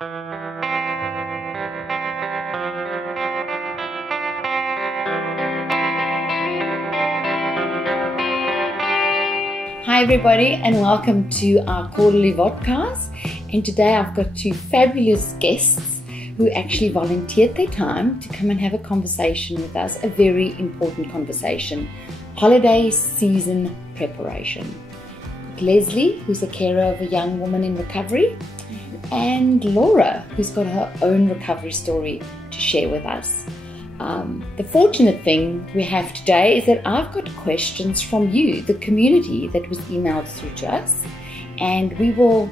Hi everybody, and welcome to our quarterly Vodcast. And today I've got two fabulous guests who actually volunteered their time to come and have a conversation with us, a very important conversation, holiday season preparation. Leslee, who's a carer of a young woman in recovery, and Laura, who's got her own recovery story to share with us. The fortunate thing we have today is that I've got questions from you, the community, that was emailed through to us, and we will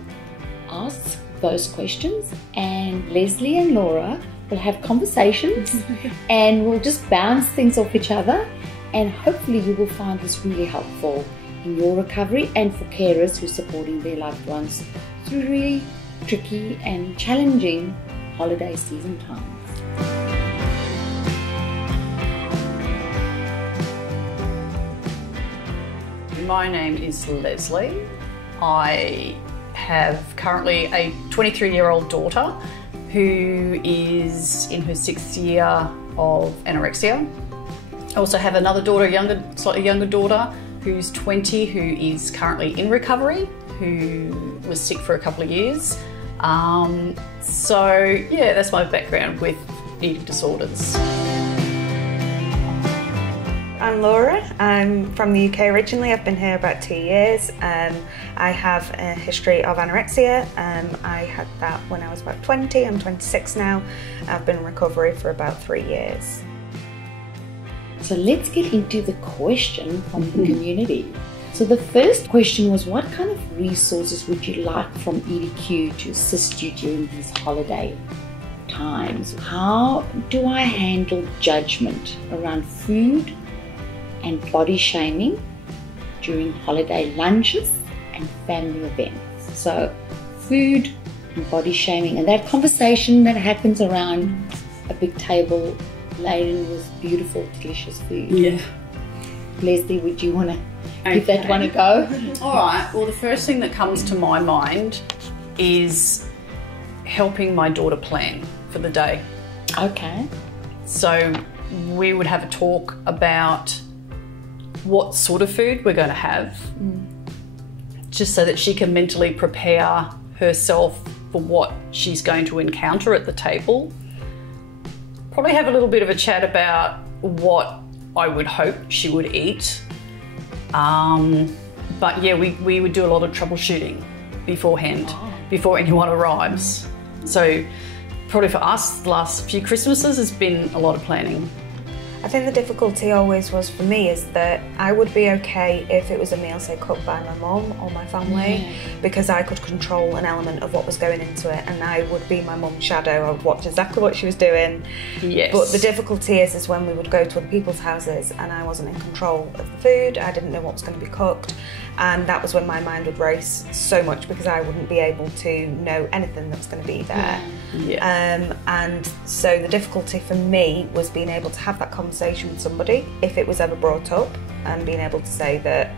ask those questions, and Leslee and Laura will have conversations and we'll just bounce things off each other, and hopefully you will find this really helpful in your recovery and for carers who are supporting their loved ones through really tricky and challenging holiday season times. My name is Leslee. I have currently a 23-year-old daughter who is in her 6th year of anorexia. I also have another daughter, slightly younger daughter, who's 20, who is currently in recovery, who was sick for a couple of years. So yeah, that's my background with eating disorders. I'm Laura. I'm from the UK originally. I've been here about 2 years. I have a history of anorexia. I had that when I was about 20. I'm 26 now. I've been in recovery for about 3 years. So let's get into the question from the community. So the first question was, what kind of resources would you like from EDQ to assist you during these holiday times? How do I handle judgment around food and body shaming during holiday lunches and family events? So food and body shaming, and that conversation that happens around a big table laden with beautiful, delicious food. Yeah. Leslee, would you want to give that one a go? All right. Well, the first thing that comes to my mind is helping my daughter plan for the day. Okay. So we would have a talk about what sort of food we're going to have, just so that she can mentally prepare herself for what she's going to encounter at the table. Probably have a little bit of a chat about what I would hope she would eat. But yeah, we would do a lot of troubleshooting beforehand, before anyone arrives. So probably for us, the last few Christmases has been a lot of planning. I think the difficulty always was for me is that I would be okay if it was a meal, say, cooked by my mum or my family, because I could control an element of what was going into it, and I would be my mum's shadow. I would watch exactly what she was doing. Yes. But the difficulty is when we would go to other people's houses and I wasn't in control of the food, I didn't know what was going to be cooked, and that was when my mind would race so much because I wouldn't be able to know anything that was going to be there. Yeah. And so the difficulty for me was being able to have that conversation with somebody if it was ever brought up, and being able to say that,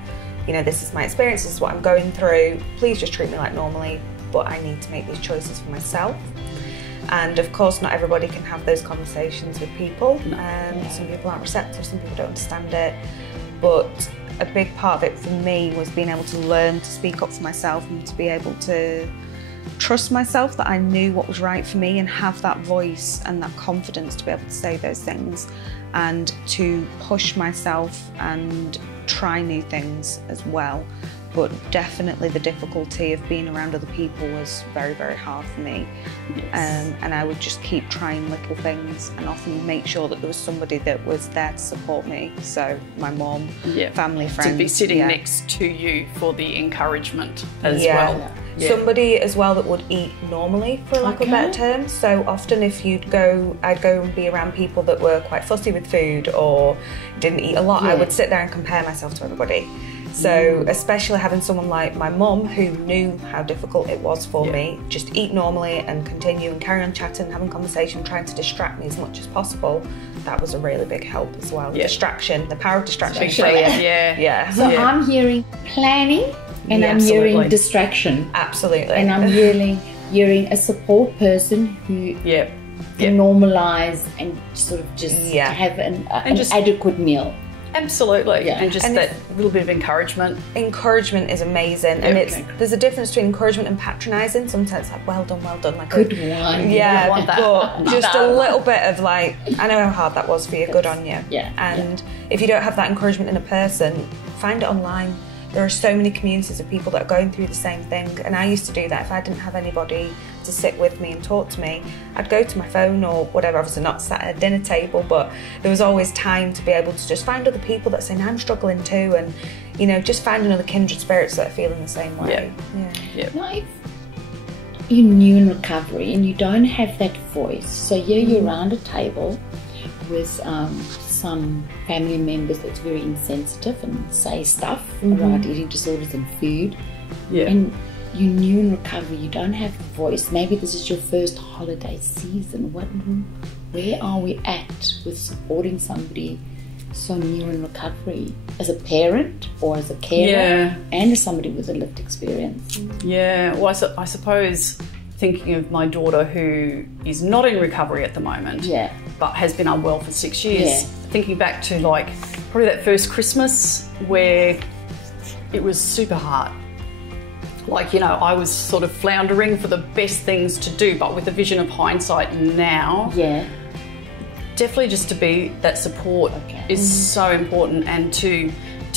you know, this is my experience, this is what I'm going through, please just treat me like normally, but I need to make these choices for myself. And of course not everybody can have those conversations with people. Some people aren't receptive, some people don't understand it, but a big part of it for me was being able to learn to speak up for myself and to be able to trust myself that I knew what was right for me and have that voice and that confidence to be able to say those things and to push myself and try new things as well. But definitely the difficulty of being around other people was very, very hard for me. Yes. And I would just keep trying little things and often make sure that there was somebody that was there to support me. So my mum, family, friends. To be sitting next to you for the encouragement as well. Yeah. Somebody as well that would eat normally, for lack of a better term. So often if I'd go and be around people that were quite fussy with food or didn't eat a lot, I would sit there and compare myself to everybody. So especially having someone like my mum who knew how difficult it was for me, just eat normally and continue and carry on chatting, having conversation, trying to distract me as much as possible, that was a really big help as well. Distraction, the power of distraction. So I'm hearing planning and I'm hearing distraction. Absolutely. And I'm hearing a support person who can normalise and sort of just have an adequate meal. Absolutely, and just that little bit of encouragement. Encouragement is amazing, and there's a difference between encouragement and patronising. Sometimes like, well done, like good one. Yeah, but just a little bit of like, I know how hard that was for you. Good on you. Yeah. And if you don't have that encouragement in a person, find it online. There are so many communities of people that are going through the same thing, and I used to do that. If I didn't have anybody to sit with me and talk to me, I'd go to my phone or whatever. Obviously not sat at a dinner table, but there was always time to be able to just find other people that are saying, I'm struggling too, and, you know, just find another kindred spirits that are feeling the same way. Now, if you're new in recovery and you don't have that voice, so you're around a table with some family members that's very insensitive and say stuff around eating disorders and food, and you're new in recovery, you don't have the voice, maybe this is your first holiday season, where are we at with supporting somebody so new in recovery, as a parent or as a carer and as somebody with a lived experience? Well, I suppose thinking of my daughter who is not in recovery at the moment, but has been unwell for 6 years, thinking back to like probably that first Christmas where it was super hard. Like, you know, I was sort of floundering for the best things to do, but with the vision of hindsight now, definitely just to be that support is so important, and to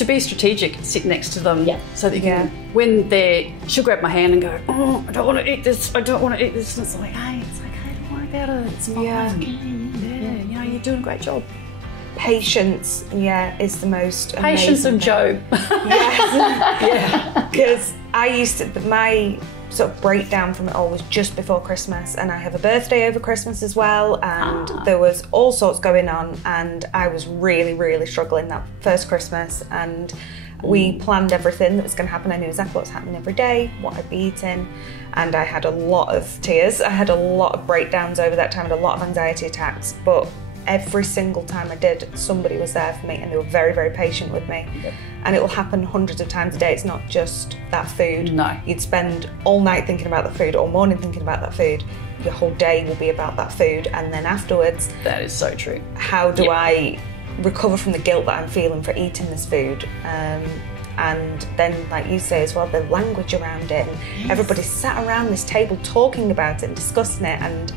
be strategic, sit next to them so that you can, when she'll grab my hand and go, oh, I don't want to eat this, I don't want to eat this, and it's like, hey, it's okay, don't worry about it, it's fine, you know, you're doing a great job. Patience, is the most Patience of Job. Because I used to, my sort of breakdown from it all was just before Christmas, and I have a birthday over Christmas as well, and there was all sorts going on, and I was really, really struggling that first Christmas, and we planned everything that was going to happen. I knew exactly what was happening every day, what I'd be eating, and I had a lot of tears. I had a lot of breakdowns over that time, I had a lot of anxiety attacks, but every single time I did, somebody was there for me, and they were very, very patient with me. And it will happen hundreds of times a day. It's not just that food. No. You'd spend all night thinking about the food, all morning thinking about that food. Your whole day will be about that food, and then afterwards, that is so true. How do I recover from the guilt that I'm feeling for eating this food? And then, like you say as well, the language around it, and everybody sat around this table talking about it and discussing it, and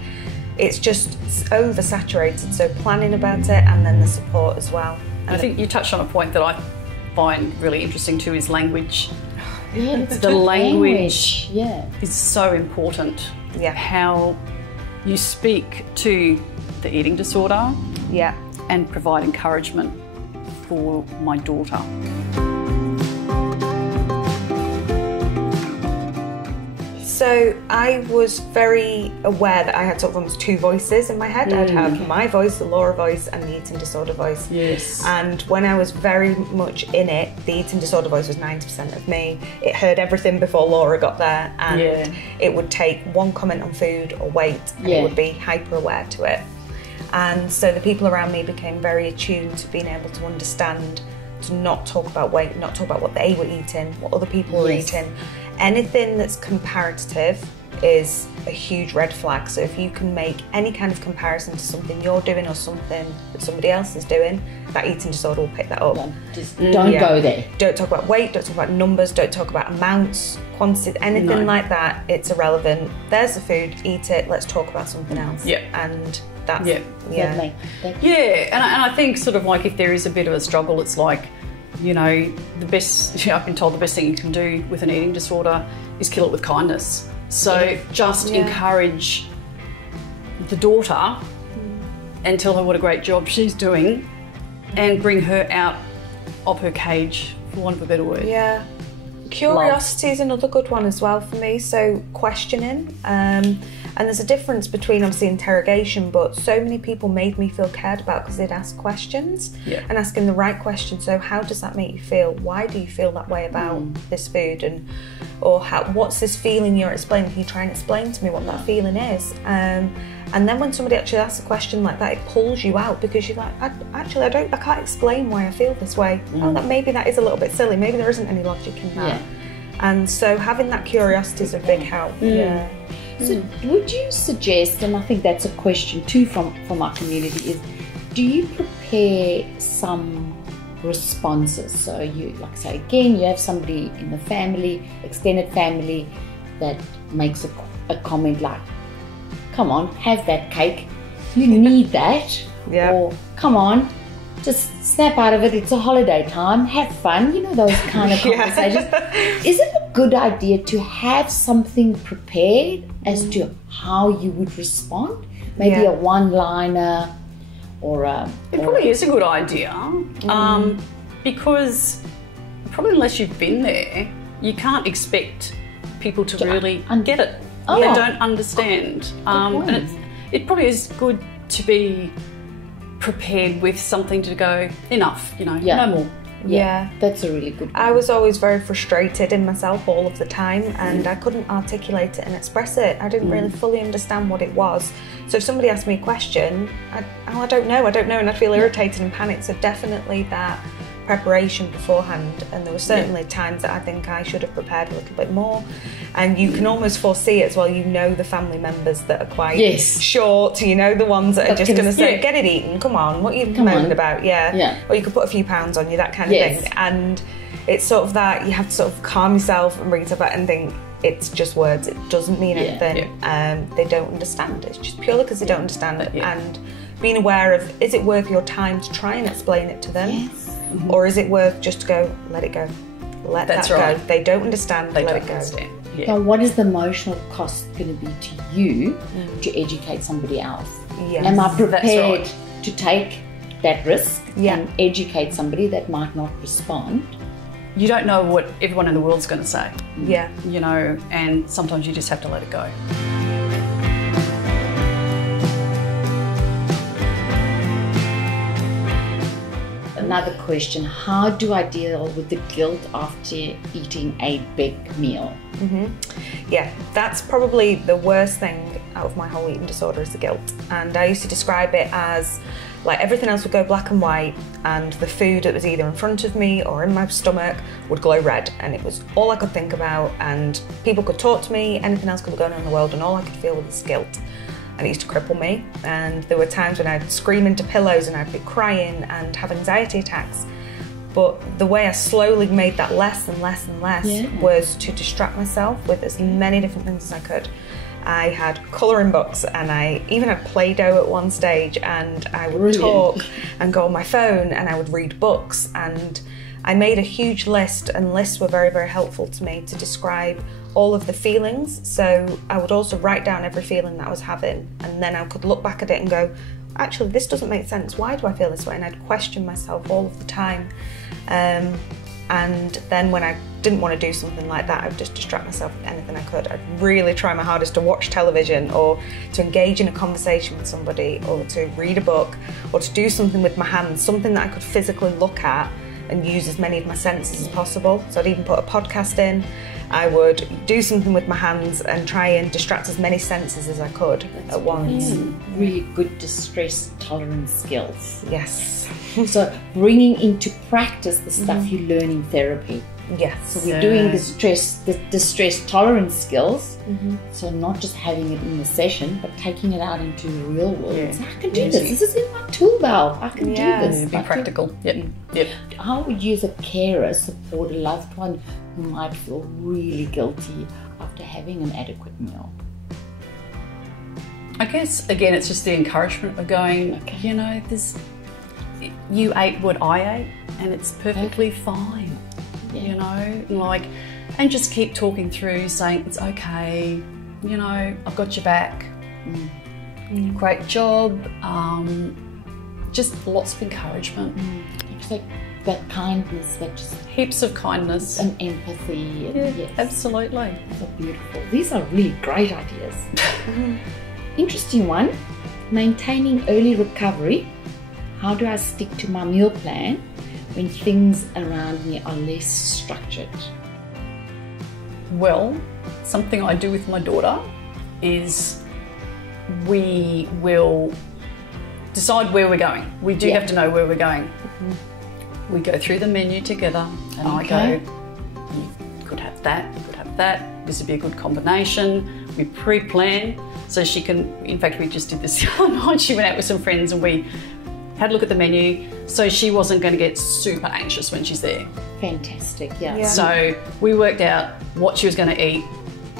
it's just oversaturated. So planning about it, and then the support as well. And I think you touched on a point that I find really interesting too, is language. The language is so important. How you speak to the eating disorder and provide encouragement for my daughter. So I was very aware that I had sort of almost two voices in my head. I'd have my voice, the Laura voice, and the eating disorder voice. Yes. And when I was very much in it, the eating disorder voice was 90% of me. It heard everything before Laura got there, and it would take one comment on food or weight, and it would be hyper aware to it. And so the people around me became very attuned to being able to understand, to not talk about weight, not talk about what they were eating, what other people were eating. Anything that's comparative is a huge red flag. So if you can make any kind of comparison to something you're doing or something that somebody else is doing, that eating disorder will pick that up. Just don't go there. Don't talk about weight, don't talk about numbers, don't talk about amounts, quantity, anything like that. It's irrelevant. There's the food, eat it, let's talk about something else. And that's, and I think sort of like if there is a bit of a struggle, it's like, you know, the best, I've been told the best thing you can do with an eating disorder is kill it with kindness. So just encourage the daughter and tell her what a great job she's doing, and bring her out of her cage, for want of a better word. Curiosity is another good one as well for me. So questioning, and there's a difference between obviously interrogation, but so many people made me feel cared about because they'd ask questions and asking the right question. So how does that make you feel? Why do you feel that way about this food? And or what's this feeling you're explaining? Can you try and explain to me what that feeling is? And then when somebody actually asks a question like that, it pulls you out, because you're like, I can't explain why I feel this way. Oh, maybe that is a little bit silly. Maybe there isn't any logic in that. And so having that curiosity is a big help. So would you suggest, and I think that's a question too from our community, is do you prepare some responses? So you, like say again, you have somebody in the family, extended family, that makes a comment like, come on, have that cake, you need that. Yeah. Or come on, just snap out of it, it's a holiday time, have fun, you know, those kind of conversations. Is it a good idea to have something prepared as to how you would respond? Maybe a one-liner or a... It probably is a good idea because probably unless you've been there, you can't expect people to really get it. Oh. They don't understand. And it probably is good to be prepared with something to go, enough, you know, no more. Yeah, that's a really good one. I was always very frustrated in myself all of the time, and I couldn't articulate it and express it. I didn't really fully understand what it was. So if somebody asked me a question, I don't know, and I'd feel irritated and panicked. So definitely that preparation beforehand, and there were certainly times that I think I should have prepared a little bit more, and you can almost foresee it as well. You know the family members that are quite short, you know the ones that are just going to say, get it eaten, come on, what are you moaning about, or you could put a few pounds on you, that kind of thing. And it's sort of that you have to sort of calm yourself and bring yourself back and think, it's just words, it doesn't mean anything. They don't understand, it's just purely because they don't understand it. And being aware of, is it worth your time to try and explain it to them? Or is it worth just to go, let it go, let that go. They don't understand, let it go. Now, what is the emotional cost going to be to you to educate somebody else? Am I prepared to take that risk and educate somebody that might not respond? You don't know what everyone in the world's going to say. You know, and sometimes you just have to let it go. Another question, how do I deal with the guilt after eating a big meal? Yeah, that's probably the worst thing out of my whole eating disorder, is the guilt. And I used to describe it as like everything else would go black and white, and the food that was either in front of me or in my stomach would glow red, and it was all I could think about, and people could talk to me, anything else could be going on in the world, and all I could feel was guilt. And it used to cripple me, and there were times when I'd scream into pillows and I'd be crying and have anxiety attacks. But the way I slowly made that less and less and less was to distract myself with as many different things as I could. I had colouring books, and I even had Play-Doh at one stage, and I would talk and go on my phone, and I would read books, and I made a huge list, and lists were very, very helpful to me to describe all of the feelings. So I would also write down every feeling that I was having, and then I could look back at it and go, actually, this doesn't make sense. Why do I feel this way? And I'd question myself all of the time. And then when I didn't want to do something like that, I would just distract myself with anything I could. I'd really try my hardest to watch television, or to engage in a conversation with somebody, or to read a book, or to do something with my hands, something that I could physically look at and use as many of my senses as possible. So I'd even put a podcast in. I would do something with my hands and try and distract as many senses as I could at once. Really good distress tolerance skills. Yes. So bringing into practice the stuff you learn in therapy. Yes. So we're doing the distress tolerance skills. So not just having it in the session, but taking it out into the real world. So I can do this. This is in my tool belt. I can do this. Be practical. Yep. How would you as a carer support a loved one who might feel really guilty after having an adequate meal? I guess, again, it's just the encouragement of going, you know, you ate what I ate, and it's perfectly fine. You know, and just keep talking through, saying it's okay, you know, I've got your back, great job, just lots of encouragement. It's like that kindness, that just heaps of kindness and empathy. And absolutely. So beautiful. These are really great ideas. Interesting one, maintaining early recovery. How do I stick to my meal plan when things around me are less structured? Well, something I do with my daughter is we will decide where we're going. We do have to know where we're going. We go through the menu together, and I go, you could have that, you could have that, this would be a good combination. we pre-plan so she can, in fact we just did this the other night, she went out with some friends and we had a look at the menu so she wasn't going to get super anxious when she's there. Fantastic, yeah. So we worked out what she was going to eat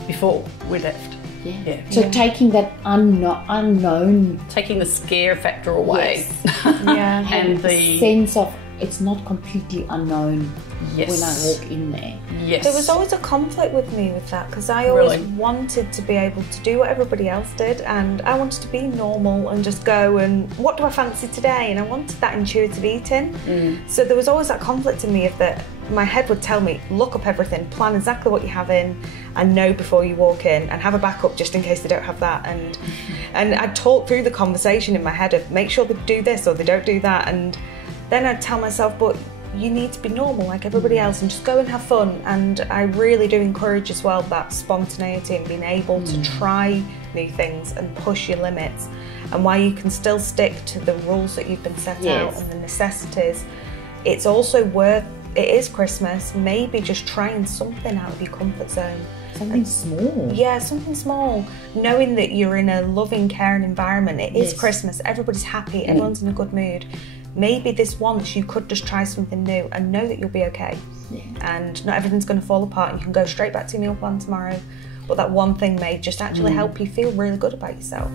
before we left. Yeah. So taking that unknown... Taking the scare factor away. Yes. And the sense of it's not completely unknown when I walk in there. Yes. There was always a conflict with me with that because I always wanted to be able to do what everybody else did, and I wanted to be normal and just go and what do I fancy today, and I wanted that intuitive eating. So there was always that conflict in me of that my head would tell me, look up everything, plan exactly what you're having and know before you walk in and have a backup just in case they don't have that, and I'd talk through the conversation in my head of make sure they do this or they don't do that, and then I'd tell myself, but you need to be normal like everybody else and just go and have fun. And I really do encourage as well that spontaneity and being able to try new things and push your limits, and while you can still stick to the rules that you've been set out and the necessities, it's also worth, it is Christmas, maybe just trying something out of your comfort zone. Something small. Yeah, something small. Knowing that you're in a loving, caring environment. It is Christmas, everybody's happy, everyone's in a good mood. Maybe this once you could just try something new and know that you'll be okay. And not everything's going to fall apart and you can go straight back to your meal plan tomorrow. But that one thing may just actually help you feel really good about yourself.